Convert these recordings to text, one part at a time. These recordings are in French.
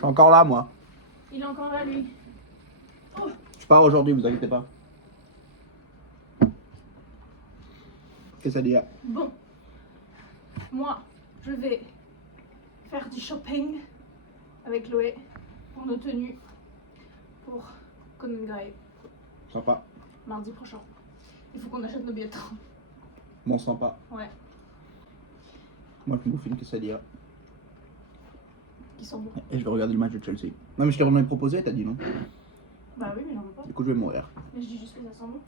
suis encore là, moi. Il est encore là, lui. Je pars aujourd'hui, vous inquiétez pas. Qu'est-ce que ça dit? Bon. Moi, je vais faire du shopping avec Loé pour nos tenues pour Conan Gray Sympa. mardi prochain. Il faut qu'on achète nos billets de train. Bon, sympa. Ouais, Moi, je me bouffe une quesadilla. qui sont bons. Et je vais regarder le match de Chelsea. Non, mais je t'ai vraiment proposé, t'as dit non. Bah oui, mais j'en veux pas. Du coup, je vais mourir. Mais je dis juste que ça sent bon.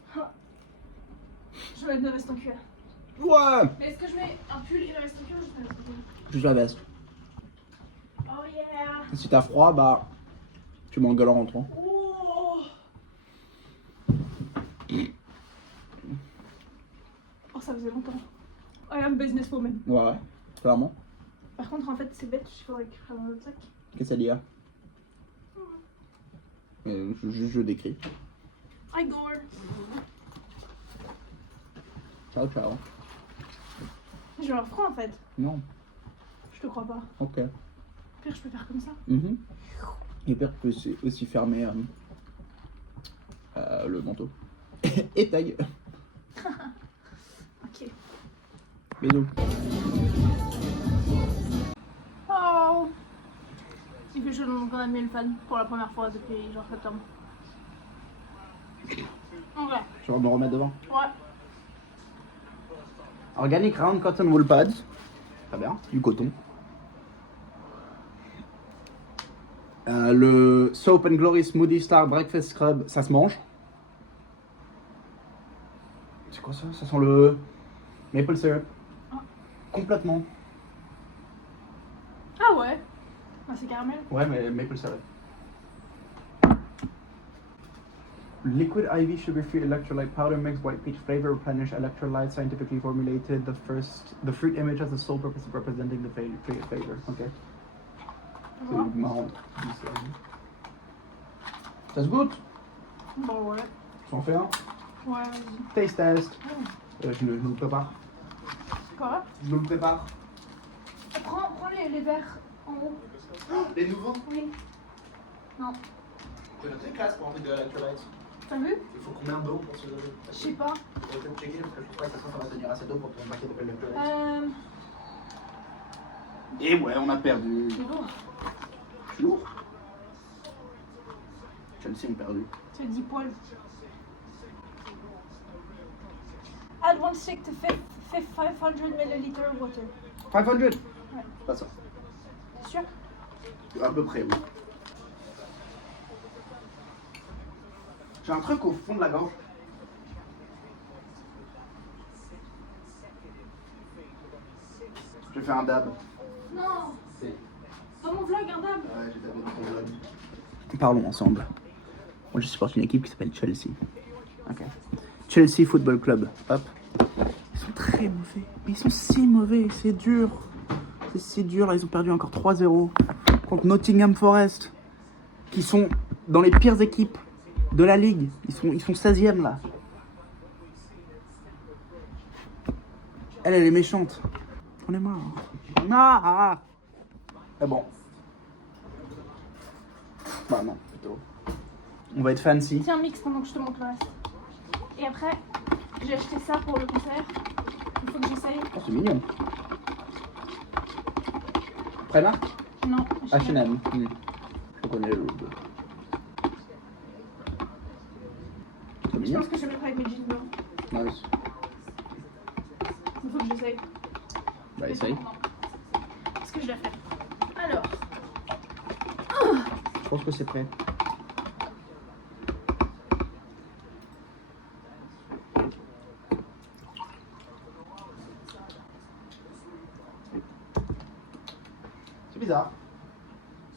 Je vais mettre ma veste en cuir. Ouais. Mais est-ce que je mets un pull et la veste en cuir ou juste ma veste en cuir? Juste la veste. Oh yeah! Et si t'as froid, bah. Tu m'engueules en rentrant. Oh, oh, ça faisait longtemps. I am businesswoman. Ouais, clairement. Par contre, en fait, c'est bête, il faudrait que je prenne un autre sac. Quesadilla. Je décris. Igor! Ciao, ciao. Je vais avoir froid en fait. Non. Je te crois pas. Ok. Pire, je peux faire comme ça. Et pire, tu peux aussi fermer le manteau. Et ta gueule. Ok. Bisous. Oh! Il fait chaud donc on a mis le fan pour la première fois depuis genre septembre. Ok. Je vais me remettre devant. Ouais. Organic Round Cotton Wool Pads. Très bien, du coton. Le Soap and Glory Smoothie Star Breakfast Scrub, ça se mange. C'est quoi ça? Ça sent le maple syrup. Ah. Complètement. Ah ouais? Ah, c'est caramel? Ouais, mais maple syrup. Liquid IV sugar-free electrolyte powder mix white peach flavor replenish electrolyte scientifically formulated. The fruit image has the sole purpose of representing the flavor. Ok. C'est marrant. Ça se goûte? Bon ouais. Tu en fais un? Ouais, vas-y. Taste test. Je nous le prépare. Quoi? Je nous le prépare. Prends les verres en haut. Les nouveaux? Oui. Non. C'est très classe pour un truc de electrolyte. T'as vu? Il faut combien d'eau pour ce. Je sais pas. Je vais peut-être checker parce que je pense pas que ça va tenir assez d'eau pour ton paquet d'electrolyte. Et ouais, on a perdu. C'est lourd. Je suis lourd. Chelsea ont perdu. Tu as 10 poils. Add one stick to 500 ml water. 500? Ouais. C'est pas ça. Sûr? À peu près, oui. J'ai un truc au fond de la gorge. Je vais faire un dab. Non. C'est... Dans mon vlog, un dab. Ouais, j'ai dabé dans ton vlog. Parlons ensemble. Moi, je supporte une équipe qui s'appelle Chelsea. Ok. Chelsea Football Club. Hop. Ils sont très mauvais. Mais ils sont si mauvais. C'est dur. C'est si dur. Là, ils ont perdu encore 3-0 contre Nottingham Forest. Qui sont dans les pires équipes de la ligue. Ils sont 16e là. Elle est méchante. On est marre. Ah. Mais bon. Bah non, plutôt. On va être fancy. Tiens, mix pendant que je te montre le reste. Et après, j'ai acheté ça pour le concert. Il faut que j'essaye. Oh, c'est mignon. Primark? Non. H&M. Je connais le logo. C'est Je mignon. pense que je vais le faire avec mes jeans blancs. Nice. Il faut que j'essaye. Bah essaye. Est-ce que je la fais? Alors. Je pense que c'est prêt. C'est bizarre.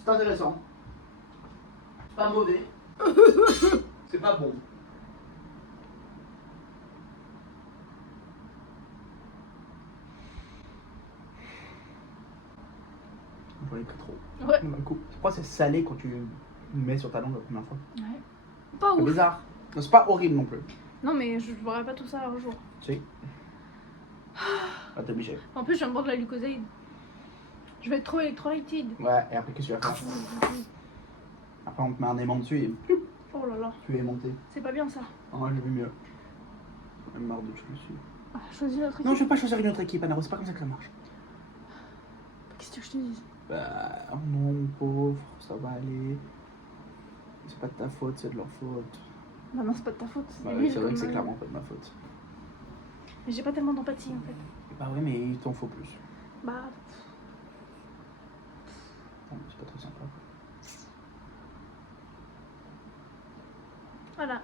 C'est intéressant. C'est pas mauvais. C'est pas bon. J'en ai pris trop. Ouais. D'un coup. Pourquoi c'est salé quand tu le mets sur ta langue la première fois? Ouais. Pas C'est ouf. bizarre. Non, c'est pas horrible non plus. Non, mais je boirai pas tout ça un jour. Si. Ah, t'es obligé. En plus, je viens de boire de la glucoséide. Je vais être trop électrolytide. Ouais, et après, qu'est-ce que tu vas faire? Après, on te met un aimant dessus et Oh là là, tu es monté. c'est pas bien ça. Oh, j'ai vu mieux. J'ai marre de Chelsea. Ah, choisis notre équipe. Non, je vais pas choisir une autre équipe, Anaro, c'est pas comme ça que ça marche. Qu'est-ce que je te dis? Bah, oh non, mon pauvre, ça va aller. C'est pas de ta faute, c'est de leur faute. Bah non, c'est pas de ta faute. Bah, nul c'est vrai comme que c'est mal. clairement pas de ma faute. Mais j'ai pas tellement d'empathie en fait. Bah oui, mais il t'en faut plus. Bah. Non, c'est pas très sympa. Voilà.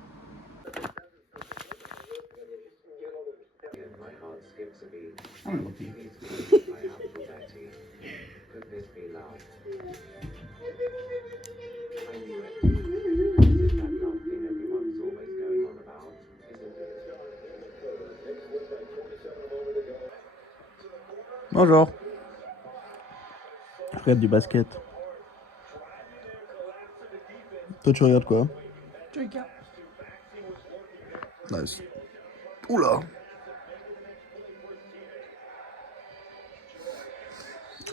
Ah, mais ok. Bonjour. Je regarde du basket. Toi, tu regardes quoi? Joyka. Nice. Oula.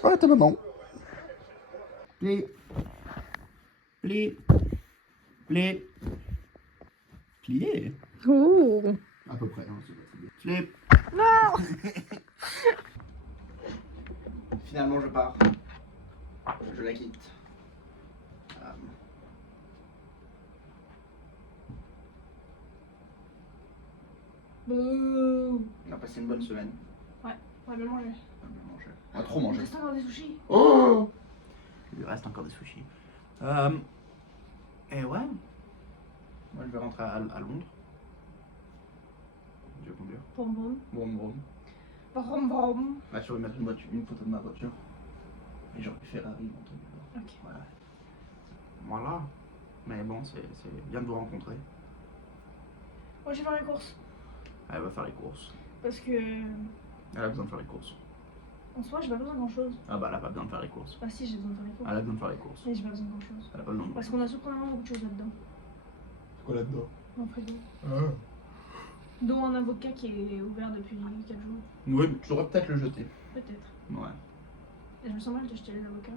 Arrêtez maintenant. Pli. Pli. Pli. Plié. Oh. À peu près. Hein, c'est pas très bien. Flip. Non. Finalement, je pars. Je la quitte. Bouh. On a passé une bonne semaine. Ouais, on va bien manger. On a bien mangé. On a trop mangé. Reste encore des sushis. Oh! Il lui reste encore des sushis. Et ouais. Moi, je vais rentrer à Londres. Tu veux conduire? Brom brom. Brom brom. Brom brom. Là, je vais mettre une photo de ma voiture. Et genre Ferrari, mon truc. Ok. Voilà. Voilà. Mais bon, c'est bien de vous rencontrer. Moi, je vais faire les courses. Elle va faire les courses. Parce que. Elle a besoin de faire les courses. En soi, j'ai pas besoin de grand chose. Ah bah, elle a pas besoin de faire les courses. Bah, si, j'ai besoin de faire les courses. Elle a besoin de faire les courses. Mais j'ai pas besoin de grand chose. Elle a pas besoin de Parce qu'on a surprenamment beaucoup de choses là-dedans. C'est quoi là-dedans? Mon frigo. Ah. Dont un avocat qui est ouvert depuis 4 jours. Oui, mais tu devrais peut-être le jeter. Peut-être. Ouais. Et je me sens mal de jeter les avocats.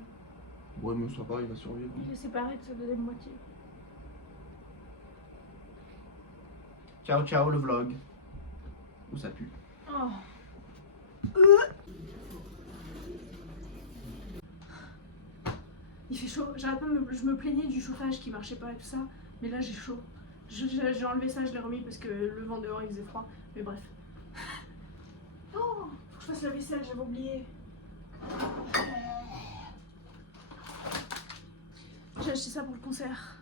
Ouais, mais ça va, il va survivre. Je l'ai séparé de sa deuxième moitié. Ciao, ciao le vlog. Où ça pue. Oh. Il fait chaud. J'arrête pas je me plaignais du chauffage qui marchait pas et tout ça. Mais là j'ai chaud. J'ai enlevé ça, je l'ai remis parce que le vent dehors il faisait froid. Mais bref. Oh, faut que je fasse la vaisselle, j'avais oublié. J'ai acheté ça pour le concert.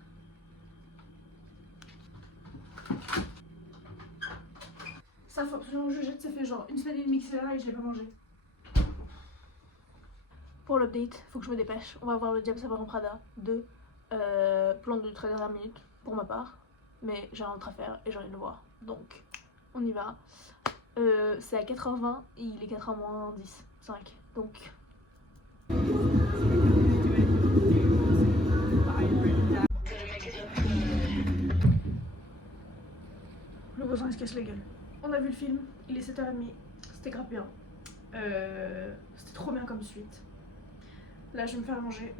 Ça faut absolument que je jette, ça fait genre une semaine et demie que c'est là et je l'ai pas mangé. Pour l'update, faut que je me dépêche. On va voir le Diable Savoir en Prada 2. Plan de très dernière minute pour ma part. Mais j'ai un autre à faire et j'ai envie de le voir. Donc, on y va. C'est à 4h20 et il est 4h moins 10. 5. Donc. Le voisin il se casse la gueule. On a vu le film, il est 7h30. C'était grave bien. C'était trop bien comme suite. Là, je vais me faire manger.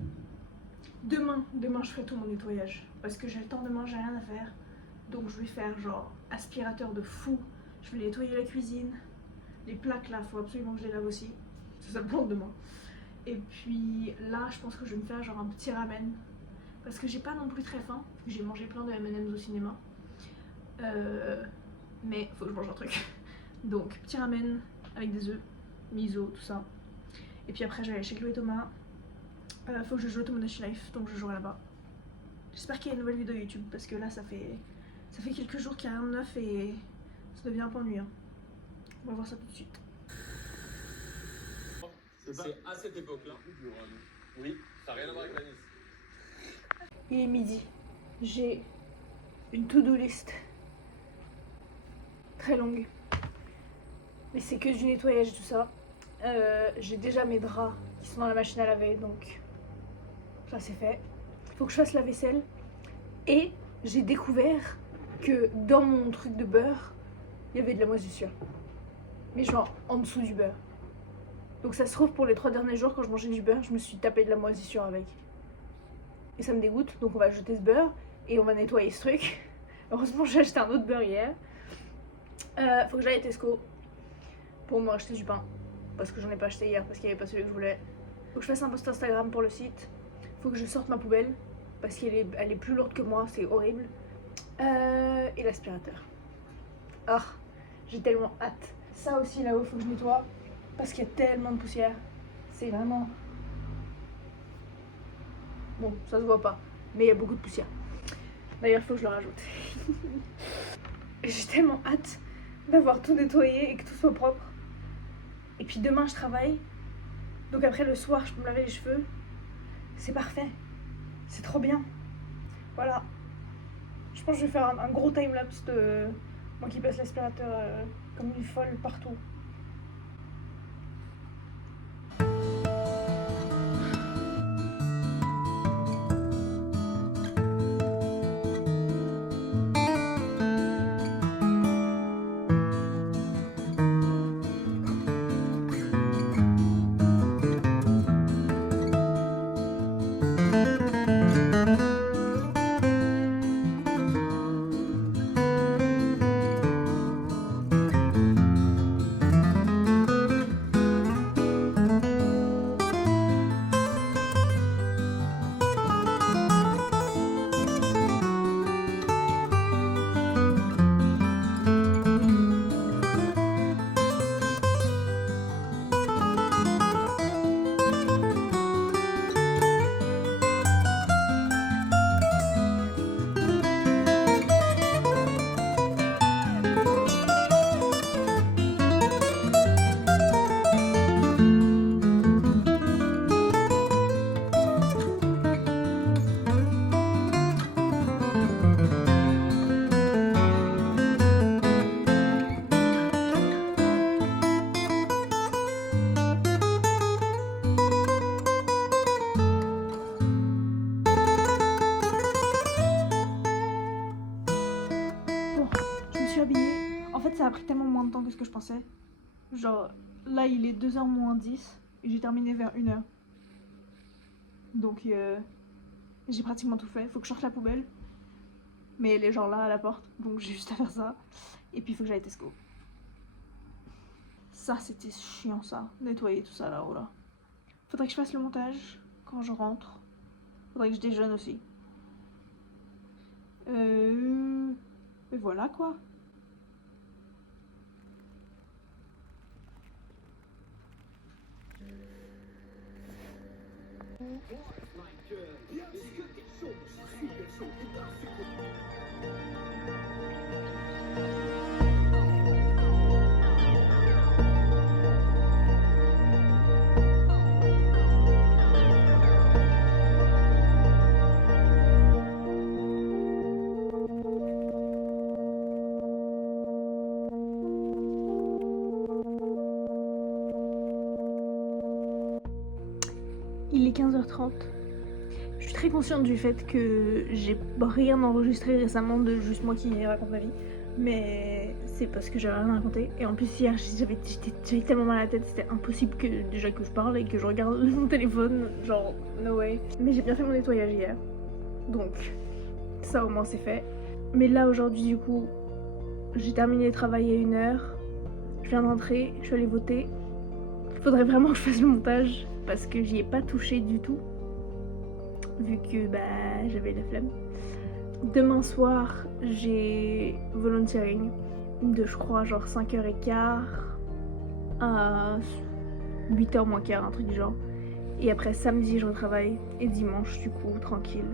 Demain, je ferai tout mon nettoyage. Parce que j'ai le temps demain, j'ai rien à faire. Donc je vais faire genre aspirateur de fou. Je vais nettoyer la cuisine. Les plaques là, faut absolument que je les lave aussi. C'est ça le plan de demain. Et puis là, je pense que je vais me faire genre un petit ramen. Parce que j'ai pas non plus très faim. J'ai mangé plein de M&M's au cinéma. Mais faut que je mange un truc. Donc petit ramen avec des œufs, miso, tout ça. Et puis après, je vais aller chez Chloé Thomas. Faut que je joue au Tomodachi Life, donc je jouerai là-bas. J'espère qu'il y a une nouvelle vidéo YouTube parce que là ça fait quelques jours qu'il n'y a rien de neuf et ça devient un peu ennuyant. On va voir ça tout de suite. C'est à cette époque-là. Oui, ça n'a rien à voir avec la Nice. Il est midi. J'ai une to-do list très longue. Mais c'est que du nettoyage et tout ça. J'ai déjà mes draps qui sont dans la machine à laver, donc ça c'est fait. Faut que je fasse la vaisselle. Et j'ai découvert que dans mon truc de beurre, il y avait de la moisissure. Mais genre en dessous du beurre. Donc ça se trouve pour les 3 derniers jours quand je mangeais du beurre, je me suis tapé de la moisissure avec. Et ça me dégoûte, donc on va jeter ce beurre et on va nettoyer ce truc. Heureusement j'ai acheté un autre beurre hier. Faut que j'aille à Tesco pour me racheter du pain. Parce que j'en ai pas acheté hier parce qu'il n'y avait pas celui que je voulais. Faut que je fasse un post Instagram pour le site. Faut que je sorte ma poubelle parce qu'elle est plus lourde que moi, c'est horrible. Et l'aspirateur. Ah, j'ai tellement hâte. Ça aussi là-haut, faut que je nettoie parce qu'il y a tellement de poussière. C'est vraiment... Bon, ça se voit pas, mais il y a beaucoup de poussière. D'ailleurs, il faut que je le rajoute. J'ai tellement hâte d'avoir tout nettoyé et que tout soit propre. Et puis demain, je travaille. Donc après, le soir, je peux me laver les cheveux. C'est parfait. C'est trop bien. Voilà. Je pense que je vais faire un gros time-lapse de moi qui passe l'aspirateur comme une folle partout. En fait, ça a pris tellement moins de temps que ce que je pensais. Genre, là, il est 2h moins 10 et j'ai terminé vers 1h. Donc, j'ai pratiquement tout fait. Faut que je sorte la poubelle. Mais elle est genre là à la porte, donc j'ai juste à faire ça. Et puis, il faut que j'aille à Tesco. Ça, c'était chiant, ça. Nettoyer tout ça là-haut, là. Faudrait que je fasse le montage quand je rentre. Faudrait que je déjeune aussi. Et voilà, quoi. Il est 15h30. Je suis très consciente du fait que j'ai rien enregistré récemment de juste moi qui raconte ma vie. Mais c'est parce que j'avais rien à raconter. Et en plus hier j'avais tellement mal à la tête, c'était impossible que déjà que je parle et que je regarde mon téléphone. Genre no way. Mais j'ai bien fait mon nettoyage hier. Donc ça au moins c'est fait. Mais là aujourd'hui du coup j'ai terminé le travail à 1h. Je viens de rentrer, je suis allée voter. Il faudrait vraiment que je fasse le montage parce que j'y ai pas touché du tout. Vu que j'avais la flemme. Demain soir, j'ai volunteering de je crois genre 5h15 à 8h moins quart, un truc du genre. Et après samedi je retravaille et dimanche du coup tranquille.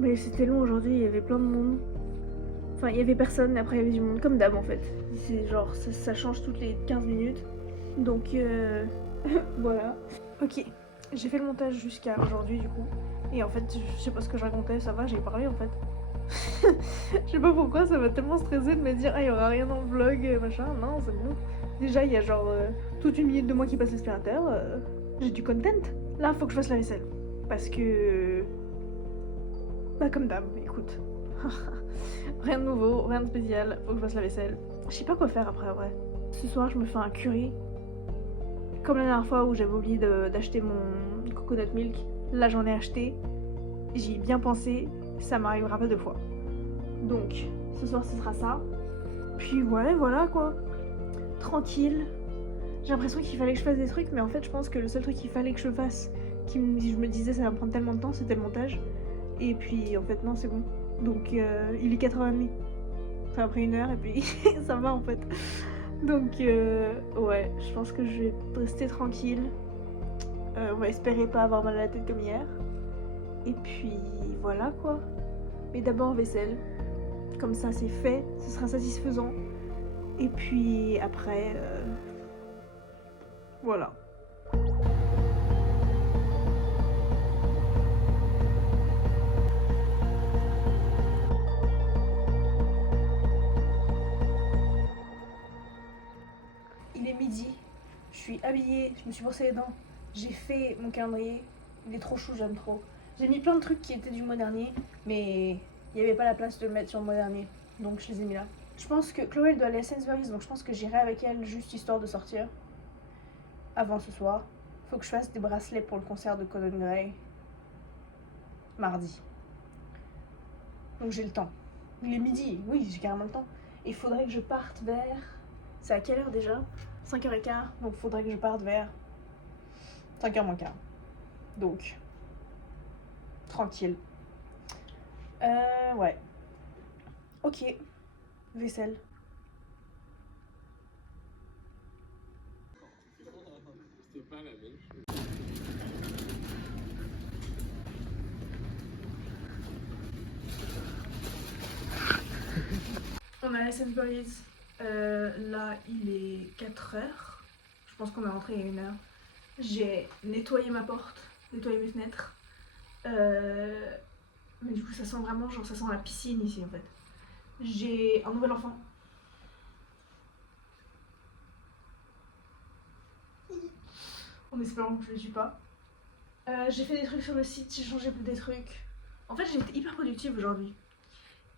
Mais c'était long aujourd'hui, il y avait plein de monde. Enfin il y avait personne, après il y avait du monde comme d'hab en fait. C'est genre ça change toutes les 15 minutes. Donc voilà. Ok, j'ai fait le montage jusqu'à aujourd'hui du coup. Et en fait, je sais pas ce que je racontais, ça va, j'ai parlé en fait. Je sais pas pourquoi, ça m'a tellement stressé de me dire ah, il y aura rien dans le vlog, machin. Non, c'est bon. Déjà, il y a genre toute 1 minute de moi qui passe l'aspirateur. J'ai du content. Là, faut que je fasse la vaisselle. Parce que. Comme d'hab, écoute. Rien de nouveau, rien de spécial. Faut que je fasse la vaisselle. Je sais pas quoi faire après, vrai. Ce soir, je me fais un curry. Comme la dernière fois où j'avais oublié d'acheter mon coconut milk, là j'en ai acheté, j'y ai bien pensé, ça m'arrivera pas 2 fois. Donc ce soir ce sera ça. Puis ouais, voilà quoi. Tranquille. J'ai l'impression qu'il fallait que je fasse des trucs, mais en fait je pense que le seul truc qu'il fallait que je fasse, je me disais ça va me prendre tellement de temps, c'était le montage. Et puis en fait non, c'est bon. Donc il est 4h30. Ça a pris 1 heure et puis ça va en fait. Donc ouais, je pense que je vais rester tranquille. On va espérer pas avoir mal à la tête comme hier. Et puis voilà quoi. Mais d'abord vaisselle. Comme ça c'est fait, ce sera satisfaisant. Et puis après, voilà. Il est midi, je suis habillée, je me suis brossé les dents, j'ai fait mon calendrier, il est trop chou, j'aime trop. J'ai mis plein de trucs qui étaient du mois dernier, mais il n'y avait pas la place de le mettre sur le mois dernier, donc je les ai mis là. Je pense que Chloé elle doit aller à Sainsbury's, donc je pense que j'irai avec elle juste histoire de sortir avant ce soir. Faut que je fasse des bracelets pour le concert de Conan Gray mardi. Donc j'ai le temps. Il est midi, oui, j'ai carrément le temps. Il faudrait que je parte vers... C'est à quelle heure déjà? 5h15, donc il faudrait que je parte vers 5h moins quart. Donc, tranquille. Ouais. Ok. Vaisselle. C'est pas la même chose. On a la Sainsbury's. Là, il est 4h. Je pense qu'on est rentré il y a 1 heure. J'ai nettoyé ma porte, nettoyé mes fenêtres. Mais du coup, ça sent vraiment, genre, ça sent la piscine ici en fait. J'ai un nouvel enfant. En espérant que je le tue pas. J'ai fait des trucs sur le site, j'ai changé des trucs. En fait, j'ai été hyper productive aujourd'hui.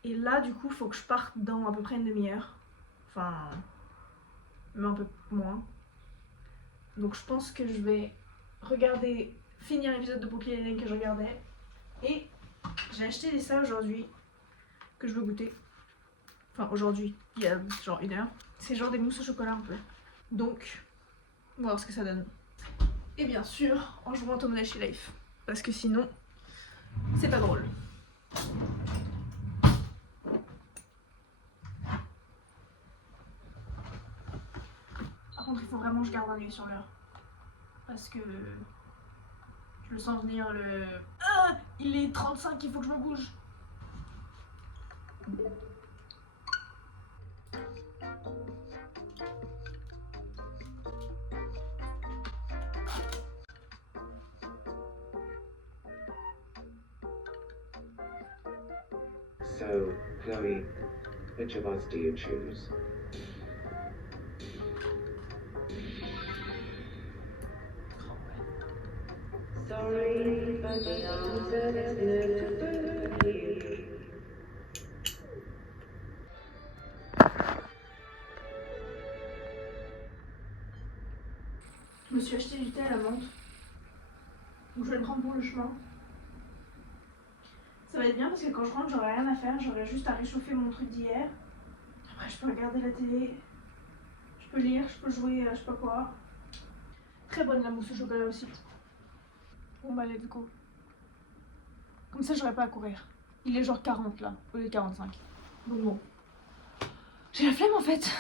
Et là, du coup, faut que je parte dans à peu près 1/2 heure. Enfin, mais un peu moins. Donc je pense que je vais finir l'épisode de Brooklyn Nine-Nine que je regardais. Et j'ai acheté des ça aujourd'hui que je veux goûter. Enfin aujourd'hui, il y a genre 1 heure. C'est genre des mousses au chocolat un peu. Donc, on va voir ce que ça donne. Et bien sûr, en jouant au Tomodachi Life. Parce que sinon, c'est pas drôle. Par contre, il faut vraiment que je garde un œil sur l'heure. Parce que je le sens venir le... Ah, il est 35, il faut que je me bouge. So, Chloe, which of us do you choose? Sorry, but the answer is no for you. Je me suis acheté du thé à la menthe. Donc je vais le prendre pour le chemin. Ça va être bien parce que quand je rentre, j'aurai rien à faire. J'aurai juste à réchauffer mon truc d'hier. Après, je peux regarder la télé. Je peux lire, je peux jouer à je sais pas quoi. Très bonne la mousse au chocolat aussi. Bon bah let's go. Comme ça, j'aurai pas à courir. Il est genre 40 là, au lieu de 45. Donc bon. J'ai la flemme en fait.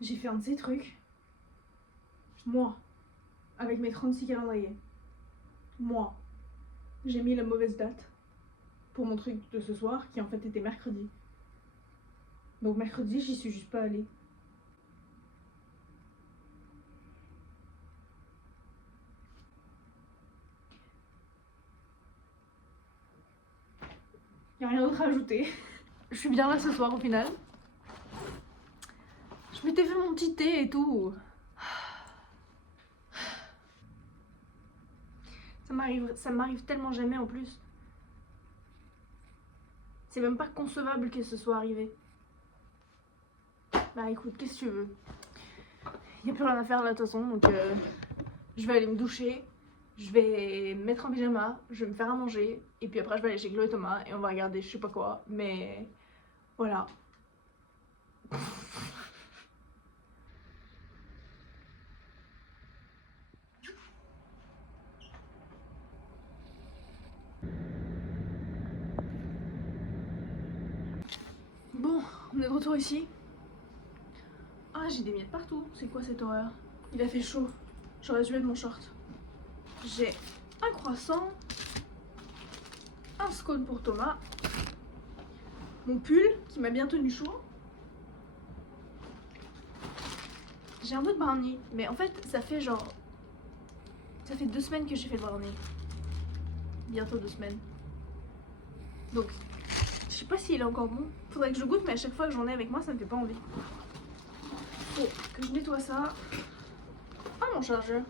J'ai fait un de ces trucs. Moi, avec mes 36 calendriers. Moi, j'ai mis la mauvaise date pour mon truc de ce soir qui en fait était mercredi. Donc mercredi, j'y suis juste pas allée. Y a rien d'autre à ajouter. Je suis bien là ce soir au final. Je m'étais fait mon petit thé et tout. Ça m'arrive tellement jamais en plus. C'est même pas concevable que ce soit arrivé. Bah écoute, qu'est-ce que tu veux? Y a plus rien à faire là de toute façon, donc je vais aller me doucher. Je vais me mettre en pyjama, je vais me faire à manger, et puis après je vais aller chez Chloé et Thomas et on va regarder je sais pas quoi, mais voilà. Bon, on est de retour ici. Ah, j'ai des miettes partout, c'est quoi cette horreur? Il a fait chaud, j'aurais dû mettre mon short. J'ai un croissant, un scone pour Thomas, mon pull qui m'a bien tenu chaud. J'ai un peu de brownie, mais en fait ça fait 2 semaines que j'ai fait le brownie. Bientôt 2 semaines. Donc, je sais pas s'il est encore bon. Faudrait que je goûte, mais à chaque fois que j'en ai avec moi, ça me fait pas envie. Faut que je nettoie ça. Ah, mon chargeur.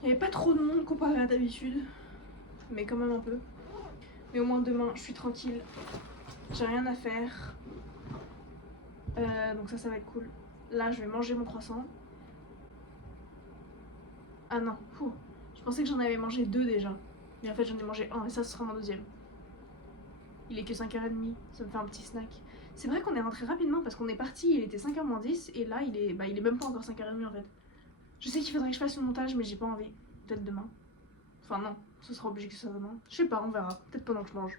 Il n'y avait pas trop de monde comparé à d'habitude. Mais quand même un peu. Mais au moins demain, je suis tranquille. J'ai rien à faire. Donc ça va être cool. Là, je vais manger mon croissant. Ah non, fou. Je pensais que j'en avais mangé 2 déjà. Mais en fait, j'en ai mangé 1 et ça, ce sera mon deuxième. Il est que 5h30, ça me fait un petit snack. C'est vrai qu'on est rentré rapidement parce qu'on est parti, il était 5h moins 10 et là, il est même pas encore 5h30 en fait. Je sais qu'il faudrait que je fasse le montage, mais j'ai pas envie. Peut-être demain. Enfin non, ce sera obligé que ce soit demain. Je sais pas, on verra. Peut-être pendant que je mange.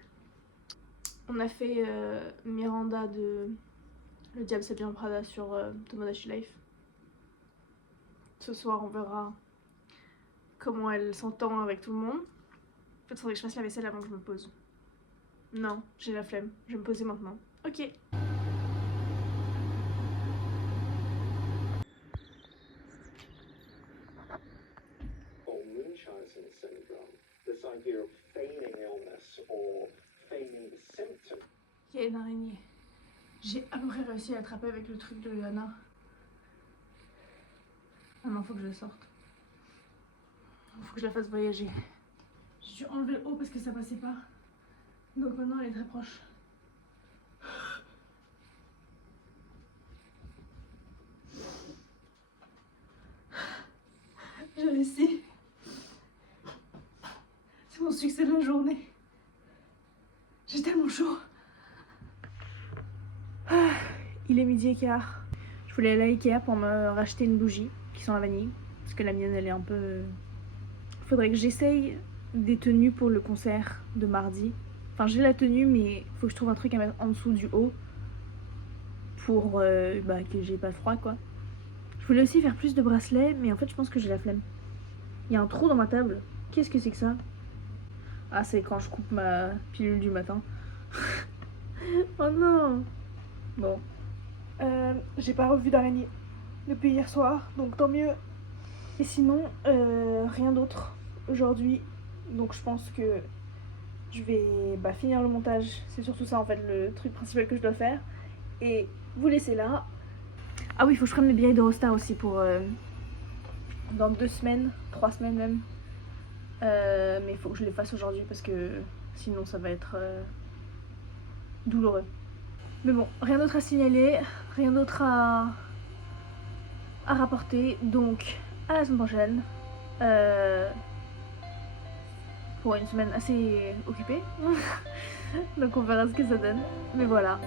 On a fait Miranda de Le Diable s'habille en Prada sur Tomodachi Life. Ce soir, on verra comment elle s'entend avec tout le monde. En fait, il faudrait que je fasse la vaisselle avant que je me pose. Non, j'ai la flemme. Je vais me poser maintenant. Ok. Or Munchausen syndrome, this idea of feigning illness or feigning symptoms. Il y a une araignée. J'ai à peu près réussi à l'attraper avec le truc de Lana. Maintenant, faut que je la sorte. Faut que je la fasse voyager. J'ai dû enlever le haut parce que ça passait pas. Donc maintenant, elle est très proche. J'ai réussi. C'est mon succès de la journée. J'ai tellement chaud. Il est 12h15. Je voulais aller à Ikea pour me racheter une bougie qui sent la vanille. Parce que la mienne, elle est un peu... Faudrait que j'essaye des tenues pour le concert de mardi. Enfin, j'ai la tenue, mais faut que je trouve un truc à mettre en dessous du haut. Pour que j'ai pas froid, quoi. Je voulais aussi faire plus de bracelets, mais en fait, je pense que j'ai la flemme. Il y a un trou dans ma table. Qu'est-ce que c'est que ça? Ah, c'est quand je coupe ma pilule du matin. Oh non. Bon. J'ai pas revu d'araignée depuis hier soir, donc tant mieux. Et sinon, rien d'autre aujourd'hui. Donc je pense que je vais finir le montage. C'est surtout ça en fait, le truc principal que je dois faire. Et vous laisser là. Ah oui, il faut que je prenne mes billets d'Eurostar aussi pour dans 2 semaines, 3 semaines même. Mais il faut que je les fasse aujourd'hui parce que sinon ça va être douloureux. Mais bon, rien d'autre à signaler, rien d'autre à rapporter. Donc à la semaine prochaine. Pour une semaine assez occupée. Donc on verra ce que ça donne. Mais voilà.